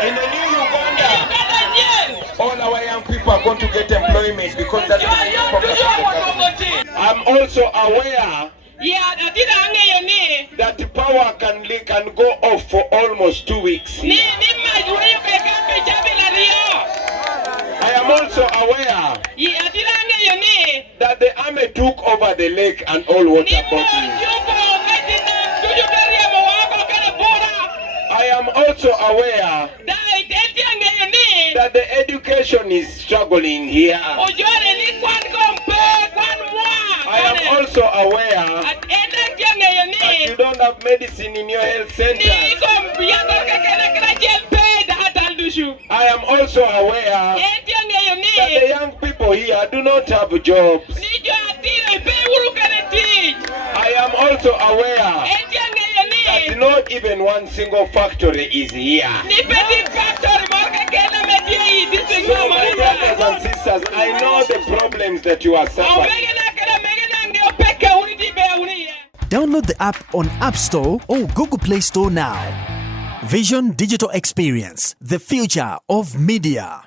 In the new Uganda, all our young people are going to get employment because that's the main focus of the government. I'm also aware that the power can go off for almost 2 weeks. I am also aware that the army took over the lake and all water bodies. I am also aware that the education is struggling here. I am also aware that you don't have medicine in your health center. I am also aware that the young people here do not have jobs. I am also aware that not even one single factory is here. So my brothers and sisters, I know the problems that you are suffering. Download the app on App Store or Google Play Store now. Vision Digital Experience, the future of media.